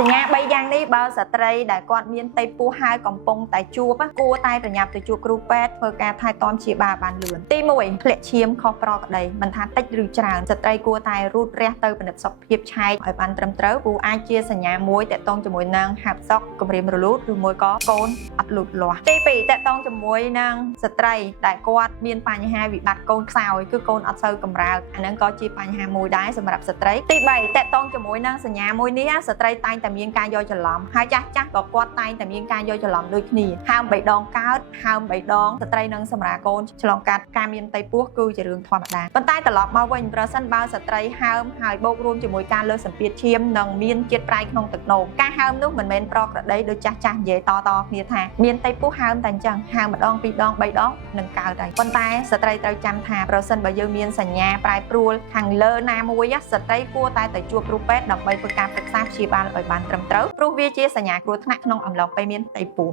សញ្ញា3យ៉ាងនេះបើស្ត្រីដែលគាត់មានតេពោះហើយកំពុងតែជួបគួរតែប្រញាប់ទៅជួបគ្រូពេទ្យធ្វើការថែទាំព្យាបាលបានលឿនទី1ធ្លាក់ឈាមខុសប្រក្រតីមិនថាតិចឬច្រើនស្ត្រីគួរតែរូតរះទៅពិនិត្យសុខភាពឆែកឲ្យបានត្រឹមត្រូវព្រោះអាចជាសញ្ញាមួយទាក់ទងជាមួយនឹងហាប់សក់គម្រាមរលូតឬមួយក៏កូនអត់លូតលាស់ទី2ទាក់ទងជាមួយនឹងស្ត្រីដែលគាត់មានបញ្ហាវិបត្តិកូនខ្សោយគឺកូនអត់សូវកម្រើកអាហ្នឹងក៏ជាបញ្ហាមួយដែរសម្រាប់ស្ត្រីទី3ទាក់ទងជាមួយនឹងសញ្ញាមួយនេះស្ត្រីតែងតែមានការយកច្រឡំហើយចាស់ក៏គាត់តែងតែមានការយកច្រឡំដូចគ្នាហើម3ដងកើតហើម3ដងស្ត្រីនឹងសម្រាលកូនឆ្លងកាត់ការមានតេពោះគឺជារឿងធម្មតាប៉ុន្តែត្រឡប់មកវិញប្រសិនបើស្ត្រីហើមហើយបូករួមជាមួយការលើសសម្ពាធឈាមនិងមានជាតិប្រៃក្នុងទឹកនោមការហើមនោះមិនមែនប្រក្រតីដូចចាស់និយាយតគ្នាថាមានតេពោះហើមតែអញ្ចឹងហើមម្ដង2ដង3ដងនឹងកើតហើយប៉ុន្តែស្ត្រីត្រូវចាំថាប្រសិនបើយើងមានសញ្ញាប្រែប្រួលខាងលើណាមួយស្ត្រីគួរតែទៅជួបគ្រូពេទ្យដើម្បីធ្វើការប្រឹក្សាព្យាបាលឲ្យបានត្រឹមត្រូវព្រោះវាជាសញ្ញាគ្រោះថ្នាក់ក្នុងអំឡុងពេលមានតេពោះ